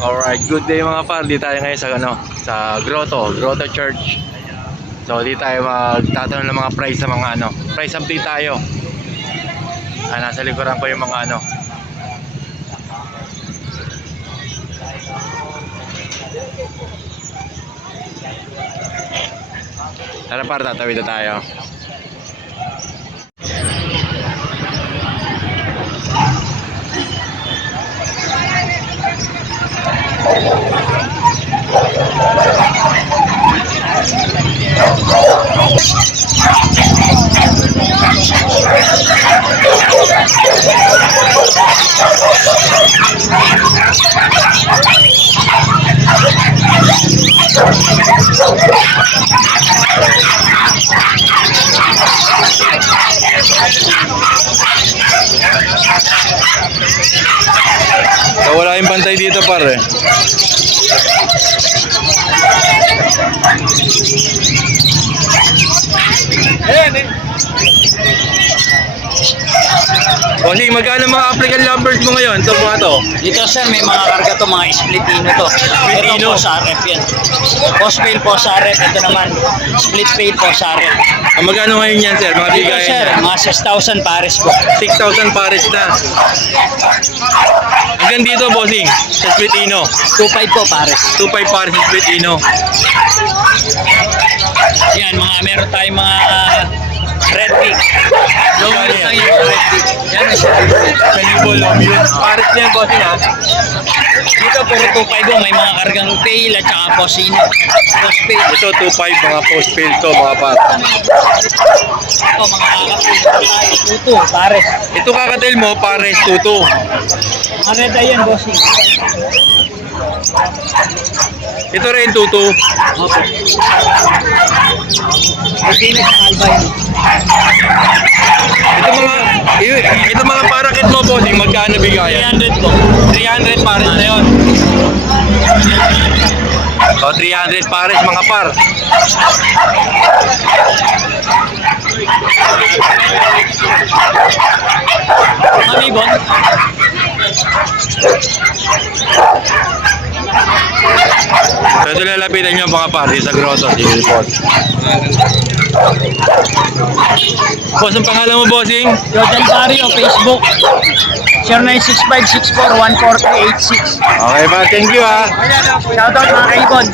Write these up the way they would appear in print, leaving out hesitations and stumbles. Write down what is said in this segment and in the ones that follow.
Alright, good day mga par. Di tayo ngayon sa Grotto Church. So di tayo magtatanong ng mga price sa mga price update tayo. Nasa likuran ko yung mga Tara par, tatawid na tayo. So wala yung bantay dito pare. Bossing, magkano mga African lovebirds mo ngayon? Ito mga to. Dito sir, may mga karga to, mga splitino to. Splitino? Ito po sa RF yan. Postpail po sa RF. Ito naman, split pail po sa RF. Magkano ngayon yan sir? Mga Dito bigayan sir, na. mga 6,000 pares po. 6,000 pares na. Hanggang dito bossing, sa Splitino. 2,500 po pares. 2.5 pares sa Splitino. Yan, meron tayong mga red pig. Long Yan, lang yan. yung red pig. Yan na siya. Kanibol, yun. Pares niyan bossing ha. Dito puro 2,500 po, may mga kargang pail at saka posino. Postpail. Ito 2.5 mga postpail to mga par. Ito mga kakapil tayo. Tuto, pares. Ito kakatil mo, pares 2.2. Ang red eye yan, bossing. Ito rin 2.2. Opo. Pilipinas sa albino. Ito mga parakit mo bossing, magkano bigayan? 300 po. 300 pares na yun. So 300 pares mga par. Mamibon. So ito lalapitan nyo mga par sa Grotto, Civil Port. Boss, ang pangalan mo bossing? Jordan Barrio, Facebook. 0965-64-14386. Okay pa, thank you ha. Shoutout mga kaibon.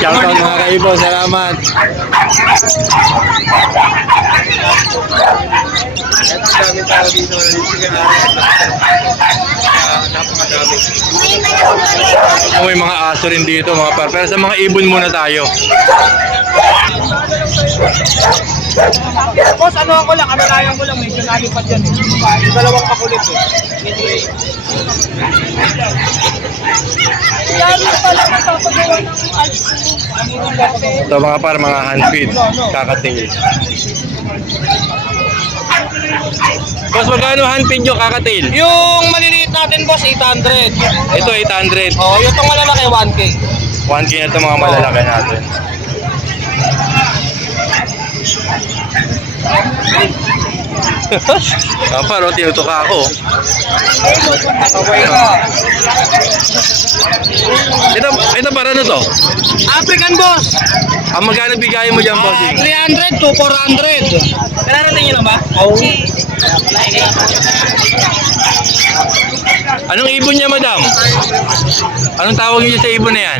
Shoutout mga kaibon, salamat. May mga aso rin dito mga par. Pero sa mga ibon muna tayo. Boss, ano ko lang, medyo nalipat yan. Dalawang kakulit eh. Ito mga par, mga hand feed, kakatil. Boss, magkano hand feed nyo kakatil? Yung maliliit natin, boss, 800. Ito 800. Oh, yung itong malalaki, 1K. 1K na ito mga malalaki natin. Par, tinutuka ako. Ito para ano to? African, boss. Ang magkano bigayan mo dyan, bossing? 300 to 400. Kararating nyo lang ba? Oo. Anong ibon niya, madam? Anong tawag niyo sa ibon na yan?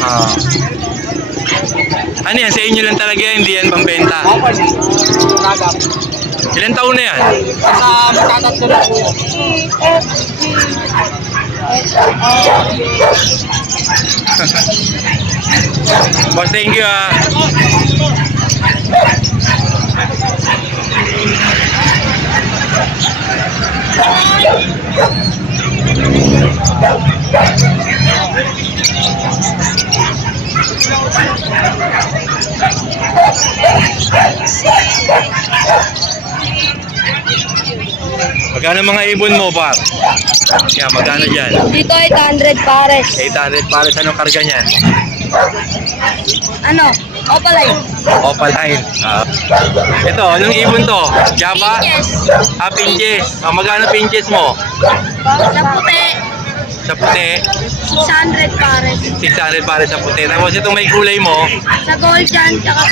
Ah. Ano yan? Sa inyo lang talaga yan, hindi yan pambenta. Ilan taon na yan? Sa magkatatlo na po yan. Boss, thank you ah. Magkano mga ibon mo, par? Yan, magkano dyan? Dito 800 pares. 800 pares. Anong karga niyan? Ano? Opaline. Opaline. Ito, anong ibon to? Java? Pinches. Pinches. Magkano pinches mo? Sa puti, Sa puti, 600 pares. 600 pare sa puti. Tapos itong may kulay mo, Sa gold yan, tsaka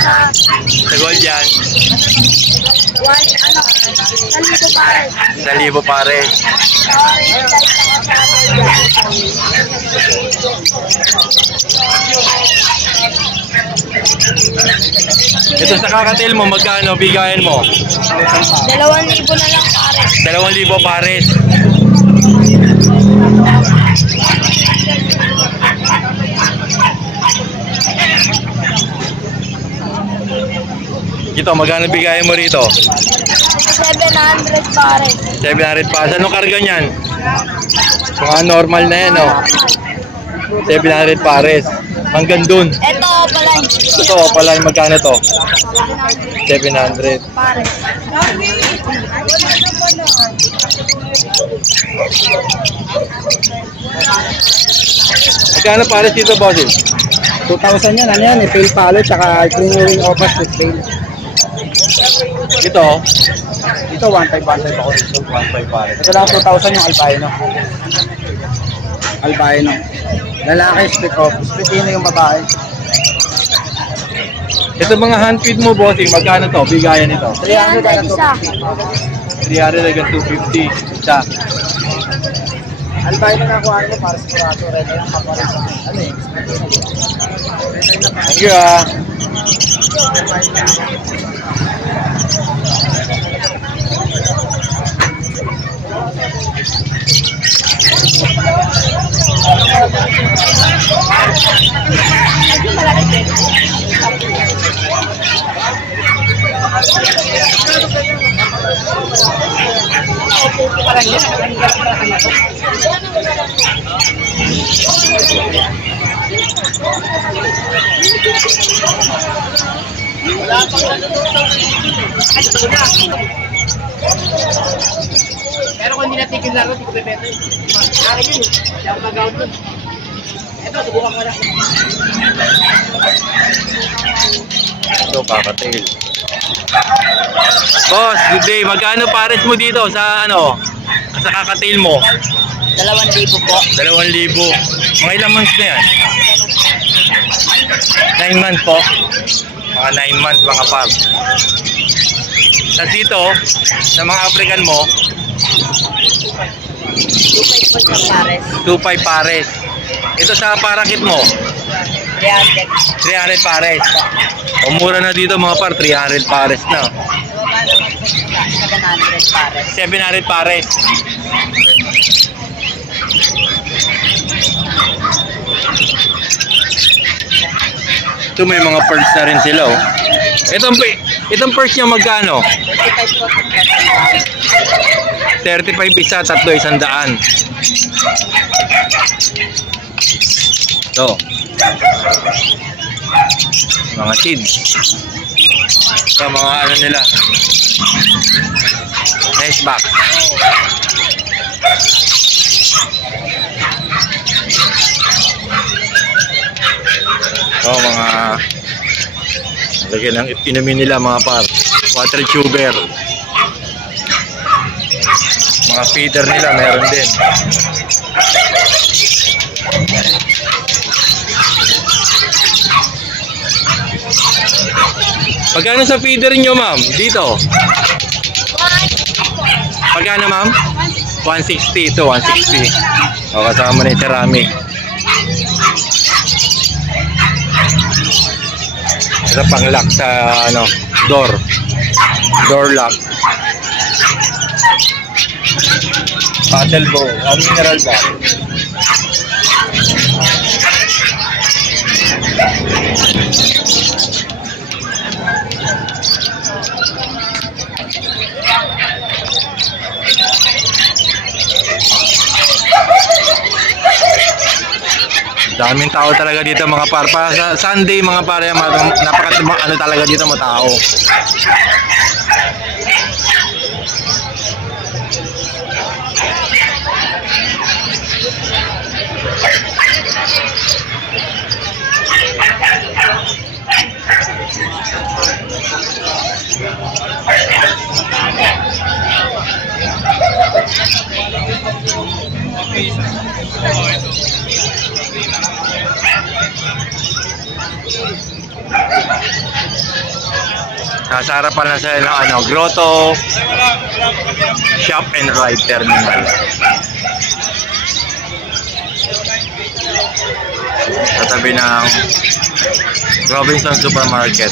sa gold yan, white, 1,000 pares. 1,000 pare. Sa orange light, tsaka sa gold yan. Ito sa kakatil mo, magkano bigayan mo? 2,000 na lang pares. 2,000 pares. Ito, magkano bigayan mo rito? 700 pares. 700 pa. Anong karga niyan? Mga normal na yan, no? 700 pares. Hanggang dun. Ito, opaline. Ito, pala magkano to? 700. Pares. Magkano pares dito, bossing? 2,000 yan, ano yan, pale palo, tsaka green wing opas with pale. Ito, Dito, 1,500 ako dito, 1,500 pare. Ito lang 2,000 yung albino. Albino. Lalaki, split off. Split yung babae. ito mga hand feed mo, bossing, magkano to? Bigayan ito. 300 isa. 300 hanggang 250. Isa. Albino na kuha mo para sigurado rin yung kapalit sa ano eh. Thank you, ah. Pero kung hindi natin yung laro, hindi ko bebenta yun. Akin yun eh. Hindi ako mag-out dun. Ito, subukan ko lang. Ito, kakatail. Boss, good day. Magkano pares mo dito sa ano? Sa kakatail mo? 2,000 po. 2,000. Mga ilang months na yan? 9 months po. Mga 9 months mga pag. Tapos dito, sa mga African mo, 2,500 po sa pares. 2,500 pares. Ito sa parakit mo, 300. 300 pares. O mura na dito mga par, 300 pares na. 700 pares. 700 pares. Ito may mga pearls na rin sila, oh. Itong pearls niya magkano? 35 po. 35 isa, tatlo, 100. Ito. Mga seeds. Ito mga ano nila. Nice box. Ito mga lagyan ng inumin nila mga par. Water tuber. Mga feeder nila meron din. Magkano sa feeder nyo, ma'am? Dito. Magkano, ma'am? 160 ito, 160. O, kasama na yung ceramic. Ito pang lock sa ano, door. Door lock. Paddle bow. Mineral ba? Daming tao talaga dito mga par. Sa Sunday mga pare, napaka ano talaga dito mga tao. Nasa harapan na sila ng ano, Grotto Shop and Ride Terminal. Sa tabi ng Robinson Supermarket.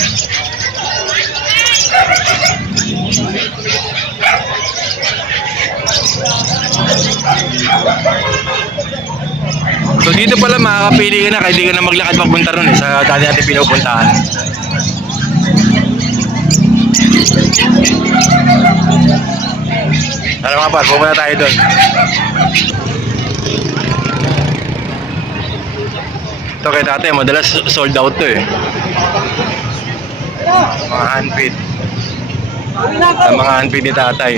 So dito pala makakapili ka na kahit di ka na maglakad papunta ron eh, sa dati natin pinupuntahan. Tara mga par, pupunta tayo doon. Ito kay tatay, madalas sold out to eh. Mga handfeed. Ang mga handfeed ni tatay.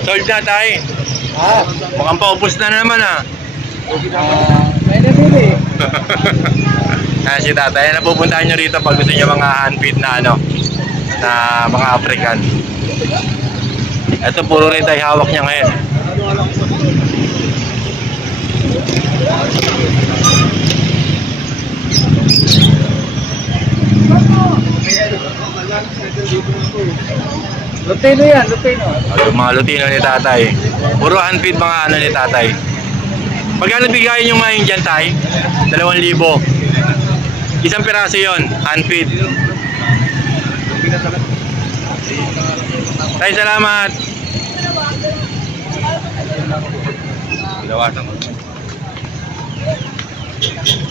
Sold na tayo. Mukhang paubos na naman ah. Pwede din eh. Si tatay, napupuntahan nyo rito pag gusto nyo mga handfeed na ano, na mga African. Ito puro rin tayo hawak niya ngayon. Lutino yan, Lutino. Yung mga Lutino ni tatay. Puro handfeed mga ano ni tatay. Magkano bigayin yung ngayon dyan tay? 2,000. Isang piraso yon, handfeed. Tay, salamat.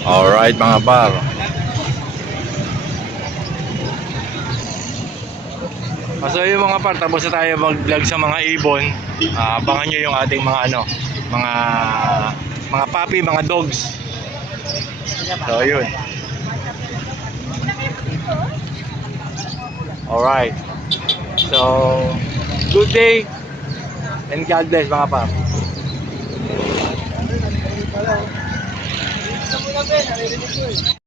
Alright mga par. So yung mga par, tapos na tayo mag-vlog sa mga ibon. Abangan nyo yung ating mga ano, mga puppy, mga dogs. So yun. Alright. So, good day and God bless mga par. Sa mula, Ben, narinig ko eh.